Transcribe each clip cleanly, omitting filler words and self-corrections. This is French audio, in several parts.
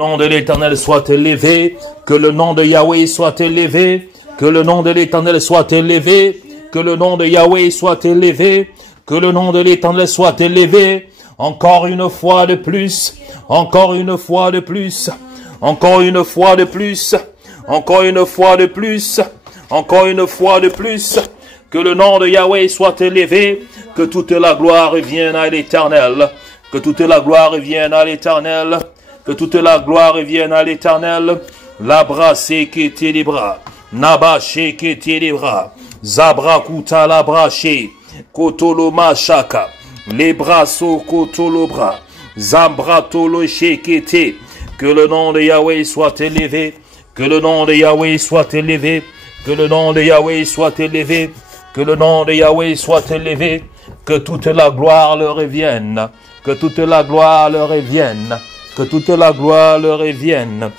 Le nom de l'Éternel soit élevé, que le nom de Yahweh soit élevé, que le nom de l'Éternel soit élevé, que le nom de Yahweh soit élevé, que le nom de l'Éternel soit élevé, encore une fois de plus, encore une fois de plus, encore une fois de plus, encore une fois de plus, encore une fois de plus, que le nom de Yahweh soit élevé, que toute la gloire revienne à l'Éternel, que toute la gloire revienne à l'Éternel, que toute la gloire revienne à l'Éternel. La brassée qui était les bras, nabaché qui était les bras, zabra kuta la braché, kotolo machaka, les bras so kotolo bras, zambratolo shekete. Que le nom de Yahweh soit élevé, que le nom de Yahweh soit élevé, que le nom de Yahweh soit élevé, que le nom de Yahweh soit élevé, que toute la gloire leur revienne, que toute la gloire leur revienne, que toute la gloire leur revienne.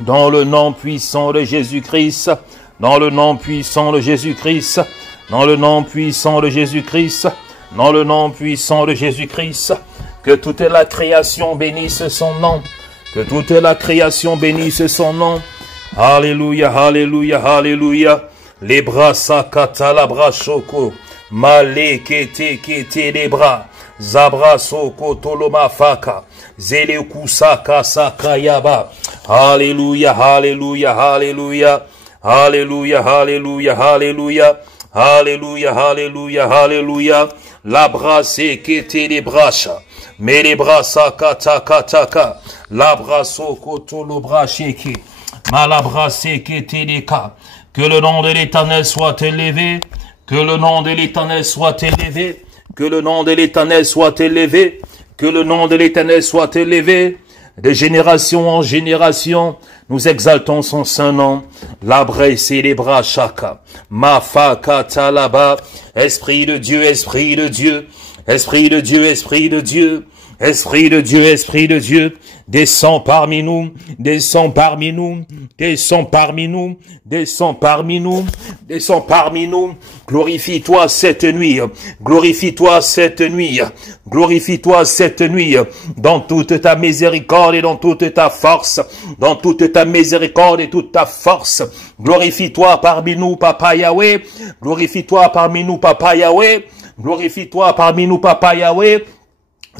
Dans le nom puissant de Jésus-Christ, dans le nom puissant de Jésus-Christ, dans le nom puissant de Jésus-Christ, dans le nom puissant de Jésus-Christ, que toute la création bénisse son nom, que toute la création bénisse son nom. Alléluia, alléluia, alléluia. Les bras sakata la bras choko, malé kete kete les bras, zabra soko toloma faka, zele kusaka sakayaba. Alléluia, alléluia, alléluia, alléluia, alléluia, alléluia, alléluia, alléluia, alléluia. La bras kete les bras, mais les bras sakata kataka, la bras soko tolo bras sheki, malabra kete les ka. Que le nom de l'Éternel soit élevé, que le nom de l'Éternel soit élevé, que le nom de l'Éternel soit élevé, que le nom de l'Éternel soit élevé. De génération en génération, nous exaltons son saint nom. Labre c'est les bras chaka, mafaka talaba, Esprit de Dieu, Esprit de Dieu, Esprit de Dieu, Esprit de Dieu. Esprit de Dieu, Esprit de Dieu, descends parmi nous, descends parmi nous, descends parmi nous, descends parmi nous, descends parmi nous. Glorifie-toi cette nuit, glorifie-toi cette nuit, glorifie-toi cette nuit, dans toute ta miséricorde et dans toute ta force, dans toute ta miséricorde et toute ta force. Glorifie-toi parmi nous, Papa Yahweh, glorifie-toi parmi nous, Papa Yahweh, glorifie-toi parmi nous, Papa Yahweh.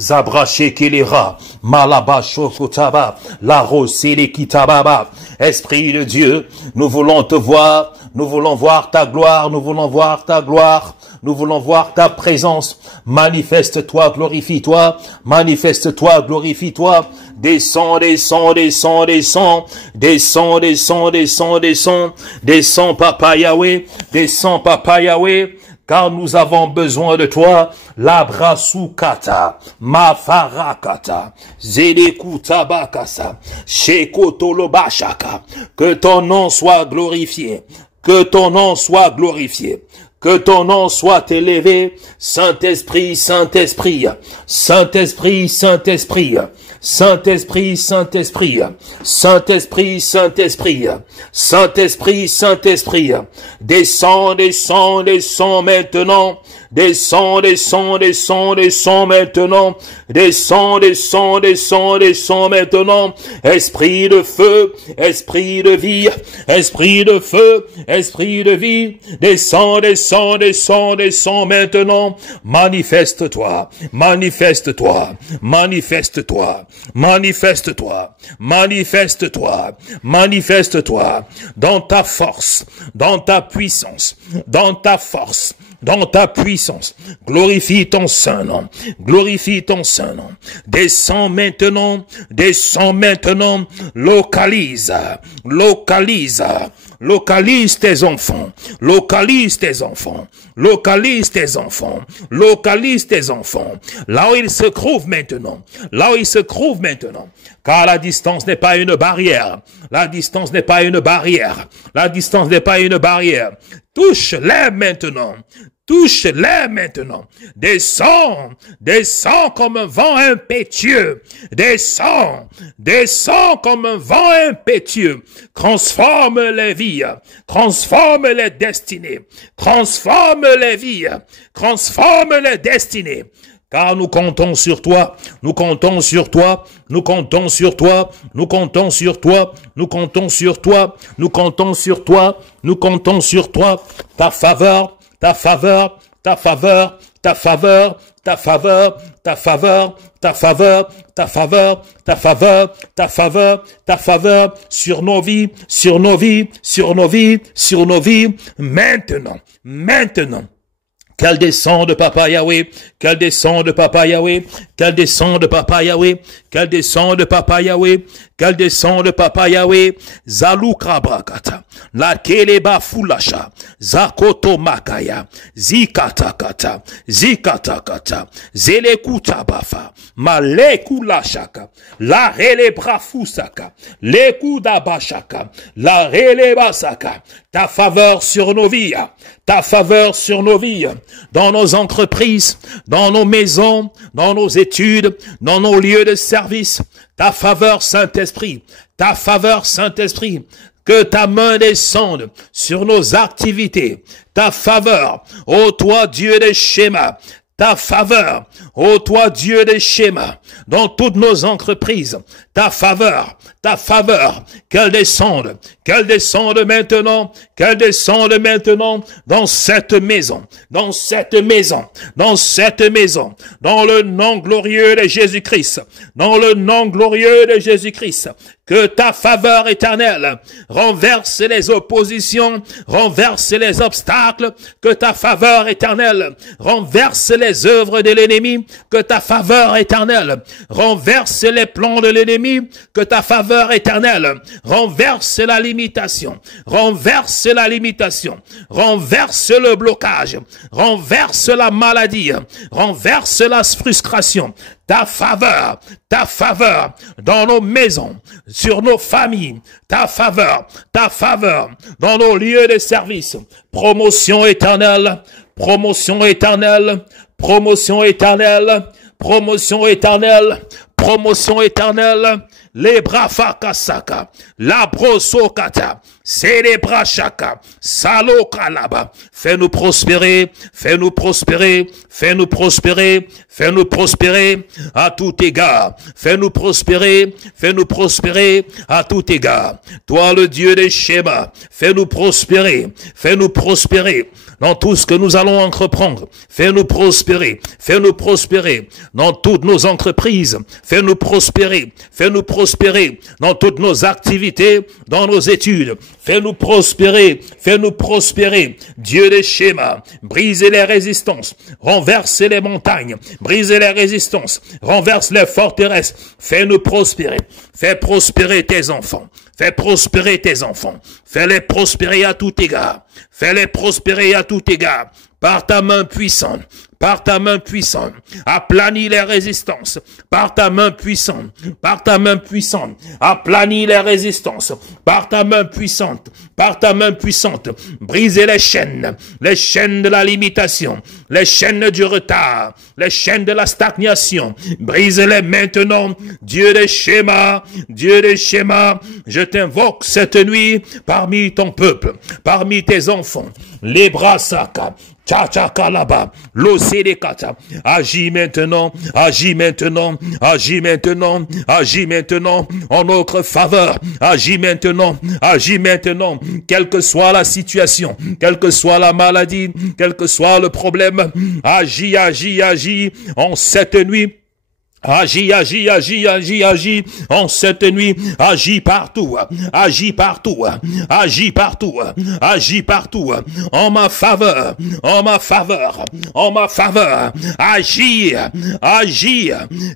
Zabraché kelera, malaba shokotaba, la rosé kitababa. Esprit de Dieu, nous voulons te voir, nous voulons voir ta gloire, nous voulons voir ta gloire, nous voulons voir ta présence. Manifeste-toi, glorifie-toi, manifeste-toi, glorifie-toi. Descends, descends, descends, descends, descends, descends, descends, descends, descends, Papa Yahweh, descends, Papa Yahweh. Car nous avons besoin de toi, labrasukata, mafarakata, zelekutabakasa, shekotolobashaka, que ton nom soit glorifié, que ton nom soit glorifié, que ton nom soit élevé, Saint-Esprit, Saint-Esprit, Saint-Esprit, Saint-Esprit, Saint-Esprit, Saint-Esprit, Saint-Esprit, Saint-Esprit, Saint-Esprit, Saint-Esprit, descends, descends, descends maintenant, descends, descends, descends, descends maintenant, descends, descends, descends, descends maintenant, esprit de feu, esprit de vie, esprit de feu, esprit de vie, descends, descends, descends, descends maintenant, manifeste-toi, manifeste-toi, manifeste-toi, manifeste-toi, manifeste-toi, manifeste-toi, dans ta force, dans ta puissance, dans ta force, dans ta puissance. Glorifie ton saint nom, glorifie ton saint nom. Descends maintenant, localise, localise, localise tes enfants, localise tes enfants, localise tes enfants, localise tes enfants, là où ils se trouvent maintenant, là où ils se trouvent maintenant, car la distance n'est pas une barrière, la distance n'est pas une barrière, la distance n'est pas une barrière. Touche-les maintenant, touche-les maintenant, descends, descends comme un vent impétueux, descends, descends comme un vent impétueux, transforme les vies, transforme les destinées, transforme les vies, transforme les destinées, car nous comptons sur toi, nous comptons sur toi, nous comptons sur toi, nous comptons sur toi, nous comptons sur toi, nous comptons sur toi, nous comptons sur toi, ta faveur, ta faveur, ta faveur, ta faveur, ta faveur, ta faveur, ta faveur, ta faveur, ta faveur, ta faveur, ta faveur sur nos vies, sur nos vies, sur nos vies, sur nos vies, maintenant, maintenant. Qu'elle descende, Papa Yahweh, qu'elle descende, Papa Yahweh, qu'elle descende, Papa Yahweh, qu'elle descende, Papa Yahweh, qu'elle descende, Papa Yahweh, Zalukra Brakata, la Keleba Fulasha, Zakoto Makaya, Zikatakata, Zikatakata, Zelekuta Bafa, Malekula Shaka, la Relebra Fusaka, Lekuda Bashaka, la Releba Saka, ta faveur sur nos vies, ta faveur sur nos vies, dans nos entreprises, dans nos maisons, dans nos études, dans nos lieux de service, ta faveur Saint-Esprit, ta faveur Saint-Esprit, que ta main descende sur nos activités, ta faveur, ô toi Dieu des schémas, ta faveur, ô toi Dieu des schémas, dans toutes nos entreprises, ta faveur, qu'elle descende maintenant, qu'elle descende maintenant dans cette maison, dans cette maison, dans cette maison, dans le nom glorieux de Jésus-Christ, dans le nom glorieux de Jésus-Christ, que ta faveur éternelle renverse les oppositions, renverse les obstacles, que ta faveur éternelle renverse les œuvres de l'ennemi, que ta faveur éternelle renverse les plans de l'ennemi, que ta faveur éternelle renverse la limitation, renverse la limitation, renverse le blocage, renverse la maladie, renverse la frustration. Ta faveur dans nos maisons, sur nos familles, ta faveur dans nos lieux de service, promotion éternelle, promotion éternelle, promotion éternelle, promotion éternelle, promotion éternelle, les brafakasaka, la brosokata, c'est les brachaka, salokalaba, fais-nous prospérer, fais-nous prospérer, fais-nous prospérer, fais-nous prospérer à tout égard, fais-nous prospérer, fais-nous prospérer à tout égard. Toi le Dieu des schémas, fais-nous prospérer dans tout ce que nous allons entreprendre. Fais-nous prospérer dans toutes nos entreprises. Fais-nous prospérer dans toutes nos activités, dans nos études. Fais-nous prospérer. Dieu des schémas, brisez les résistances, renversez les montagnes, brisez les résistances, renverse les forteresses. Fais-nous prospérer. Fais prospérer tes enfants. Fais prospérer tes enfants. Fais-les prospérer à tout égard. Fais-les prospérer à tout égard. Par ta main puissante. Par ta main puissante. Aplanis les résistances. Par ta main puissante. Par ta main puissante. Aplanis les résistances. Par ta main puissante. Par ta main puissante. Brisez les chaînes de la limitation. Les chaînes du retard. Les chaînes de la stagnation. Brise-les maintenant. Dieu des schémas. Dieu des schémas. Je t'invoque cette nuit parmi ton peuple. Parmi tes enfants. Les bras saka. Tchachakalaba, l'océdekata, agis maintenant, agis maintenant, agis maintenant, agis maintenant, en notre faveur, agis maintenant, quelle que soit la situation, quelle que soit la maladie, quel que soit le problème, agis, en cette nuit. Agis en cette nuit, agis partout, en ma faveur, agis,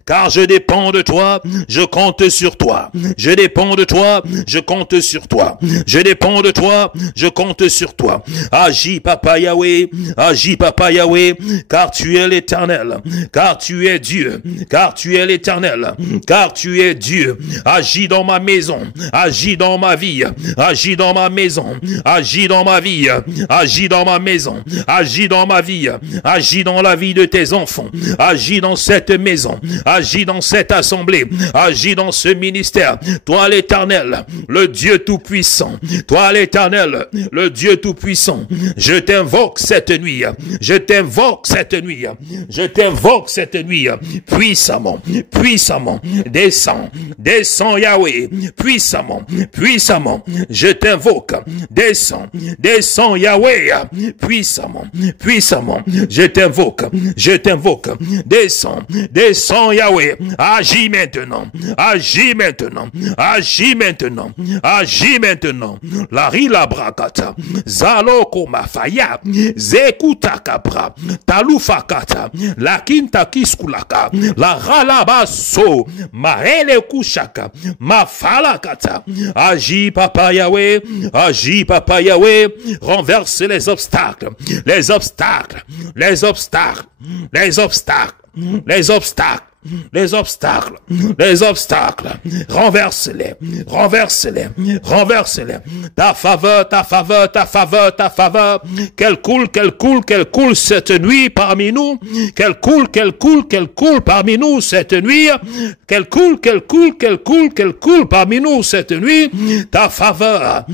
car je dépends de toi, je compte sur toi, je dépends de toi, je compte sur toi, je dépends de toi, je compte sur toi, agis Papa Yahweh, car tu es l'Éternel, car tu es Dieu, car tu es l'Éternel, car tu es Dieu. Agis dans ma maison, agis dans ma vie, agis dans ma maison, agis dans ma vie, agis dans ma maison, agis dans ma vie, agis dans la vie de tes enfants, agis dans cette maison, agis dans cette assemblée, agis dans ce ministère. Toi l'Éternel, le Dieu tout-puissant, toi l'Éternel, le Dieu tout-puissant, je t'invoque cette nuit, je t'invoque cette nuit, je t'invoque cette nuit, puissamment, puissamment, descends, descends Yahweh, puissamment, puissamment, je t'invoque, descends, descends Yahweh, puissamment, puissamment, je t'invoque, descends, descends Yahweh, agis maintenant, agis maintenant, agis maintenant, agis maintenant, la rila brakata, zaloko mafaya, zekuta kapra, talufakata, la kinta kiskulaka, la ralabaso, mahele kushaka, mafalakata, agis papa Yahweh, agis papa Yahweh, renverse les obstacles, les obstacles, les obstacles, les obstacles, les obstacles, les obstacles, les obstacles, renverse-les, renverse-les, renverse-les. Ta faveur, ta faveur, ta faveur, ta faveur, qu'elle coule, qu'elle coule, qu'elle coule cette nuit parmi nous, qu'elle coule, qu'elle coule, qu'elle coule parmi nous cette nuit, qu'elle coule, qu'elle coule, qu'elle coule, qu'elle coule parmi nous cette nuit. Ta faveur,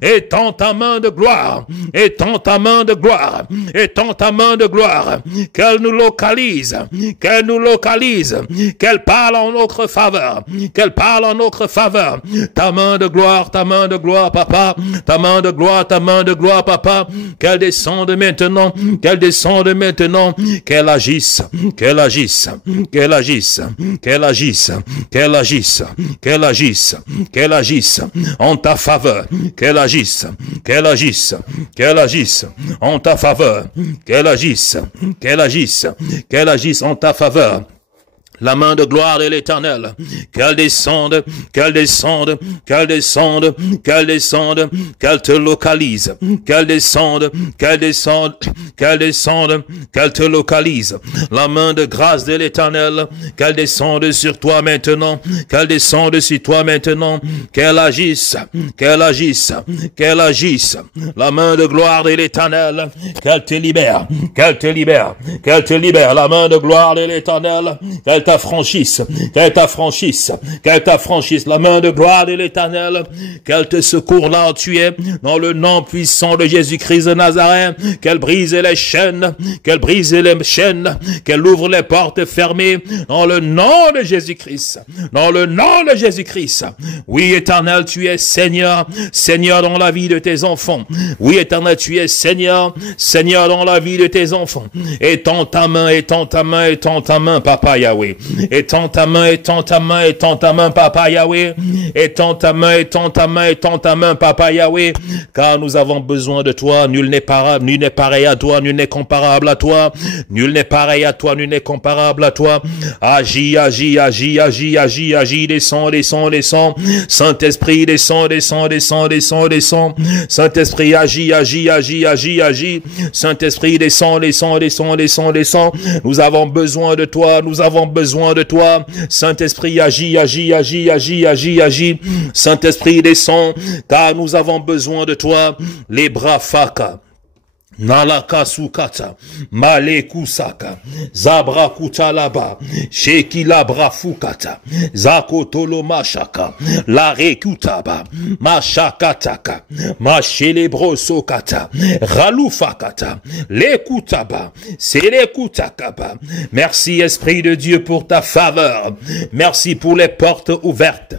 étends ta main de gloire, étends ta main de gloire, étends ta main de gloire, qu'elle nous localise, qu'elle nous localise, qu'elle parle en notre faveur, qu'elle parle en notre faveur. Ta main de gloire, papa, ta main de gloire, papa, qu'elle descende maintenant, qu'elle descende maintenant, qu'elle agisse, qu'elle agisse, qu'elle agisse, qu'elle agisse, qu'elle agisse, qu'elle agisse, qu'elle agisse en ta faveur, qu'elle agisse, qu'elle agisse, qu'elle agisse en ta faveur, qu'elle agisse, qu'elle agisse, qu'elle agisse en ta faveur. La main de gloire de l'Éternel, qu'elle descende, qu'elle descende, qu'elle descende, qu'elle descende, qu'elle te localise, qu'elle descende, qu'elle descende, qu'elle descende, qu'elle te localise. La main de grâce de l'Éternel, qu'elle descende sur toi maintenant, qu'elle descende sur toi maintenant, qu'elle agisse, qu'elle agisse, qu'elle agisse. La main de gloire de l'Éternel, qu'elle te libère, qu'elle te libère, qu'elle te libère. La main de gloire de l'Éternel, qu'elle t'affranchisse, qu'elle t'affranchisse, qu'elle t'affranchisse, la main de gloire de l'Éternel, qu'elle te secourt là où tu es, dans le nom puissant de Jésus-Christ de Nazareth, qu'elle brise les chaînes, qu'elle ouvre les portes fermées, dans le nom de Jésus-Christ, dans le nom de Jésus-Christ. Oui, Éternel, tu es Seigneur, Seigneur dans la vie de tes enfants. Oui, Éternel, tu es Seigneur, Seigneur dans la vie de tes enfants. Étends ta main, étends ta main, étends ta main, Papa Yahweh. Étends ta main, étends ta main, étends ta main, Papa Yahweh. Étends ta main, étends ta main, étends ta main, Papa Yahweh. Car nous avons besoin de toi. Nul n'est pareil à toi, nul n'est comparable à toi. Nul n'est pareil à toi, nul n'est comparable à toi. Agis, agis, agis, agis, agis, agis. Descends, descends, descends. Saint-Esprit, descends, descends, descends, descends, descends. Saint-Esprit, agis, agis, agis, agis, agis. Saint-Esprit, descends, descends, descends, descends, descends. Nous avons besoin de toi, nous avons besoin de toi. Saint-Esprit, agis, agis, agis, agis, agis, agis. Saint-Esprit, descends, car nous avons besoin de toi. Les bras faka. Nalaka sukata, male kusaka, zabra kutalaba, shekila brafukata, zakotolo mashaka, la rekutaba, mashakataka, mashelebro sokata, ralufakata, lekutaba, selekutakaba. Merci Esprit de Dieu pour ta faveur. Merci pour les portes ouvertes.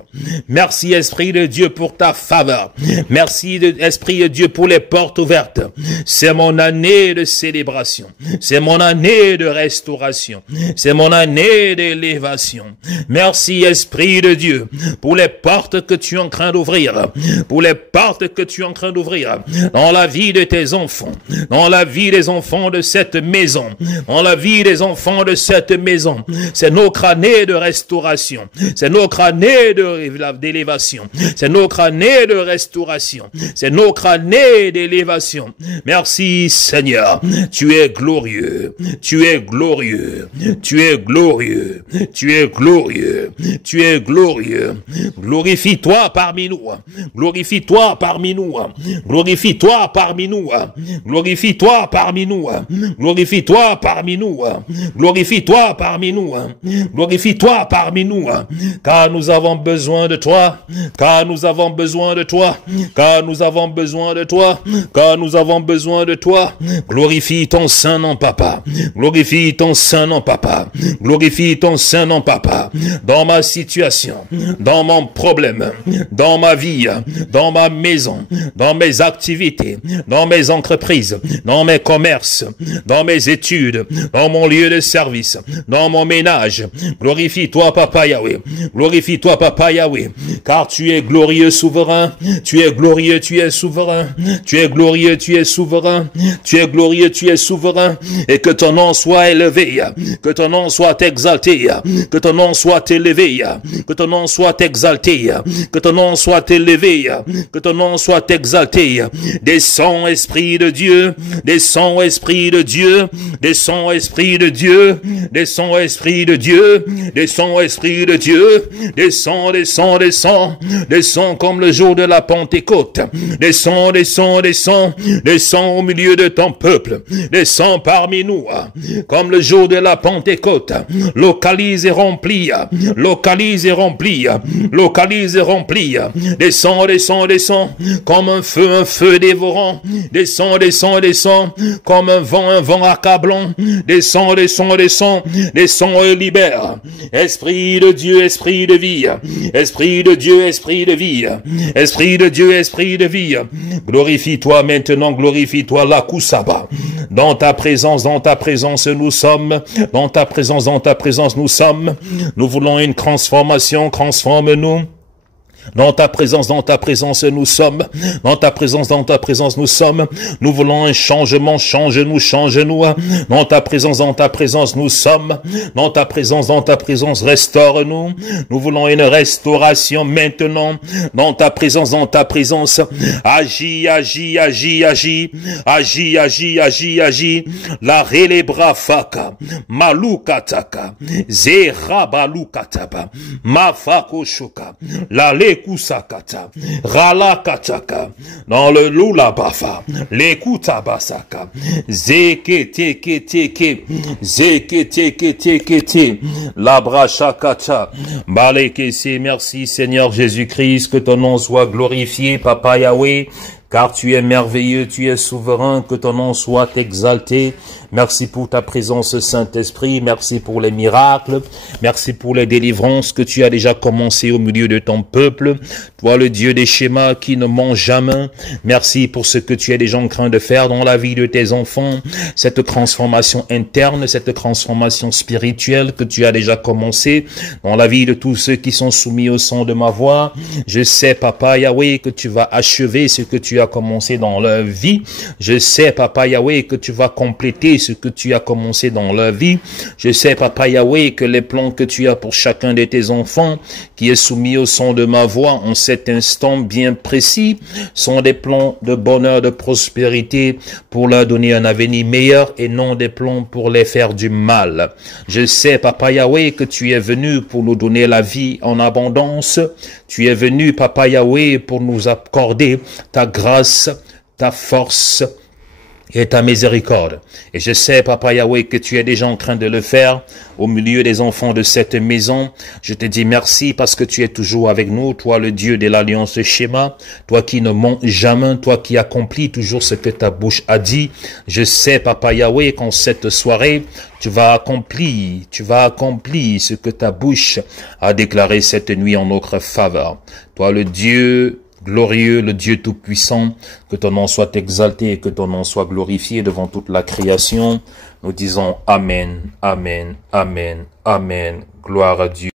Merci Esprit de Dieu pour ta faveur. Merci Esprit de Dieu pour les portes ouvertes. C'est mon année de célébration. C'est mon année de restauration. C'est mon année d'élévation. Merci Esprit de Dieu pour les portes que tu es en train d'ouvrir. Pour les portes que tu es en train d'ouvrir dans la vie de tes enfants. Dans la vie des enfants de cette maison. Dans la vie des enfants de cette maison. C'est notre année de restauration. C'est notre année d'élévation. C'est notre année de restauration. C'est notre année d'élévation. Merci Merci Seigneur. Tu es glorieux. Tu es glorieux. Tu es glorieux. Tu es glorieux. Tu es glorieux. Glorifie-toi parmi nous. Glorifie-toi parmi nous. Glorifie-toi parmi nous. Glorifie-toi parmi nous. Glorifie-toi parmi nous. Glorifie-toi parmi nous. Glorifie-toi parmi nous. Car nous avons besoin de toi. Car nous avons besoin de toi. Car nous avons besoin de toi. Car nous avons besoin de toi. Glorifie ton saint nom, papa. Glorifie ton saint nom, papa. Glorifie ton saint nom, papa. Dans ma situation, dans mon problème, dans ma vie, dans ma maison, dans mes activités, dans mes entreprises, dans mes commerces, dans mes études, dans mon lieu de service, dans mon ménage. Glorifie-toi, papa Yahweh. Glorifie-toi, papa Yahweh. Car tu es glorieux, souverain. Tu es glorieux, tu es souverain. Tu es glorieux, tu es souverain. Tu es glorieux, tu es souverain. Et que ton nom soit élevé. Que ton nom soit exalté. Que ton nom soit élevé. Que ton nom soit exalté. Que ton nom soit élevé. Que ton nom soit exalté. Descends, Esprit de Dieu. Descends, Esprit de Dieu. Descends, Esprit de Dieu. Descends, Esprit de Dieu. Descends, Esprit de Dieu. Descends, descends, descends. Descends comme le jour de la Pentecôte. Descends, descends, descends. Descends au milieu de ton peuple. Descends parmi nous. Comme le jour de la Pentecôte. Localise et remplis. Localise et remplis. Localise et remplis. Descends, descends, descends. Comme un feu dévorant. Descends, descends, descends. Comme un vent accablant. Descends, descends, descends. Descends et libère. Esprit de Dieu, esprit de vie. Esprit de Dieu, esprit de vie. Esprit de Dieu, esprit de vie. Glorifie-toi maintenant, glorifie-toi la Kusaba. Dans ta présence nous sommes. Dans ta présence nous sommes. Nous voulons une transformation, transforme-nous. Dans ta présence nous sommes. Dans ta présence nous sommes. Nous voulons un changement, change-nous, change-nous. Dans ta présence nous sommes. Dans ta présence, restaure-nous. Nous voulons une restauration maintenant. Dans ta présence, agis, agis, agis, agis. Agis, agis, agis, agis. La relebra faka. Malukataka. Zerabalukataba. Mafakoshuka. La Kusakata, Rala Kataka, dans le Lula Bafa, l'écoute Basaka, Zekete, la Brachakata, Balekese, merci Seigneur Jésus-Christ, que ton nom soit glorifié, Papa Yahweh. Car tu es merveilleux, tu es souverain, que ton nom soit exalté. Merci pour ta présence, Saint-Esprit. Merci pour les miracles. Merci pour les délivrances que tu as déjà commencé au milieu de ton peuple. Toi, le Dieu des schémas qui ne ment jamais. Merci pour ce que tu es déjà en train de faire dans la vie de tes enfants. Cette transformation interne, cette transformation spirituelle que tu as déjà commencé dans la vie de tous ceux qui sont soumis au son de ma voix. Je sais, Papa Yahweh, que tu vas achever ce que tu as commencé dans leur vie. Je sais, Papa Yahweh, que tu vas compléter ce que tu as commencé dans leur vie. Je sais, Papa Yahweh, que les plans que tu as pour chacun de tes enfants qui est soumis au son de ma voix en cet instant bien précis sont des plans de bonheur, de prospérité pour leur donner un avenir meilleur et non des plans pour les faire du mal. Je sais, Papa Yahweh, que tu es venu pour nous donner la vie en abondance. Tu es venu, Papa Yahweh, pour nous accorder ta grâce, ta force et ta miséricorde. Et je sais, Papa Yahweh, que tu es déjà en train de le faire au milieu des enfants de cette maison. Je te dis merci parce que tu es toujours avec nous, toi le Dieu de l'Alliance Schéma, toi qui ne mens jamais, toi qui accomplis toujours ce que ta bouche a dit. Je sais, Papa Yahweh, qu'en cette soirée, tu vas accomplir ce que ta bouche a déclaré cette nuit en notre faveur. Toi le Dieu glorieux, le Dieu tout-puissant, que ton nom soit exalté et que ton nom soit glorifié devant toute la création. Nous disons Amen, Amen, Amen, Amen. Gloire à Dieu.